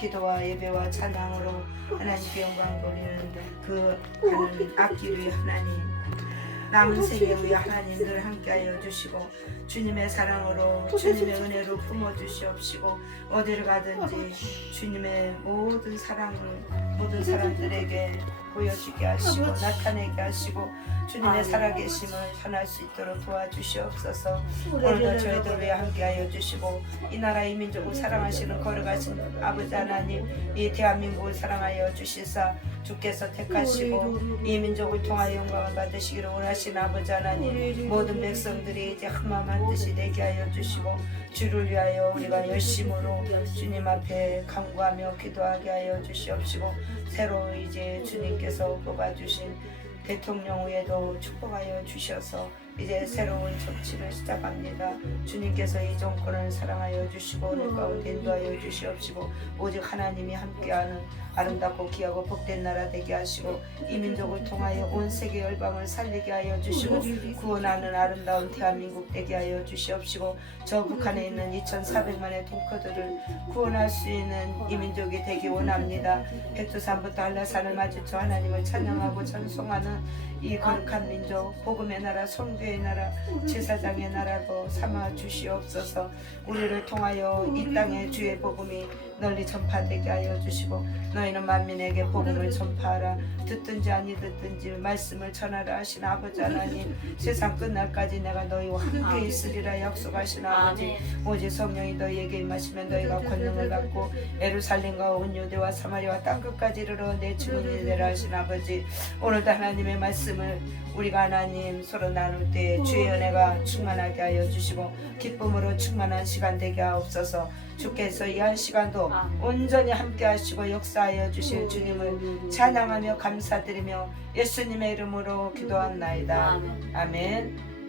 기도와 예배와 찬양으로 하나님께 영광 돌리는데 그 하는 악기를 하나님 남은 생에 위해 하나님 늘 함께하여 주시고 주님의 사랑으로 주님의 은혜로 품어 주시옵시고 어디를 가든지 주님의 모든 사랑을 모든 사람들에게 보여주게 하시고 나타내게 하시고 주님의 살아계심을 전할 수 있도록 도와주시옵소서. 오늘도 저희들 위해 함께하여 주시고 이 나라 이 민족을 사랑하시는 걸어가신 아버지 하나님 이 대한민국을 사랑하여 주시사 주께서 택하시고 이 민족을 통하여 영광을 받으시기를 원하시 는 아버지 하나님 모든 백성들이 이제 한마음 한 뜻이 되게 하여 주시고 주를 위하여 우리가 열심으로 주님 앞에 간구하며 기도하게 하여 주시옵시고 새로 이제 주님께서 뽑아주신 대통령 후에도 축복하여 주셔서 이제 새로운 정치를 시작합니다. 주님께서 이 정권을 사랑하여 주시고 오늘 가운데 인도하여 주시옵시고 오직 하나님이 함께하는 아름답고 귀하고 복된 나라 되게 하시고 이 민족을 통하여 온 세계 열방을 살리게 하여 주시고 구원하는 아름다운 대한민국 되게 하여 주시옵시고 저 북한에 있는 2,400만의 동포들을 구원할 수 있는 이 민족이 되기 원합니다. 백두산부터 한라산을 마주쳐 하나님을 찬양하고 찬송하는 이 거룩한 민족 복음의 나라 성교 의 나라 제사장의 나라로 삼아 주시옵소서. 우리를 통하여 이 땅에 주의 복음이 널리 전파되게 하여 주시고 너희는 만민에게 복음을 전파하라. 듣든지 아니 듣든지 말씀을 전하라 하신 아버지 하나님 세상 끝날까지 내가 너희와 함께 있으리라 약속하신 아버지. 오직 성령이 너희에게 임하시면 너희가 권능을 받고 에루살렘과 온 유대와 사마리아 땅 끝까지 이르러 내 증인이 되라 하신 아버지. 오늘도 하나님의 말씀을 우리가 하나님 서로 나눌 때 주의 은혜가 충만하게 하여 주시고 기쁨으로 충만한 시간 되게 하옵소서. 주께서 이 한 시간도 온전히 함께 하시고 역사하여 주실 주님을 찬양하며 감사드리며 예수님의 이름으로 기도합나이다. 아멘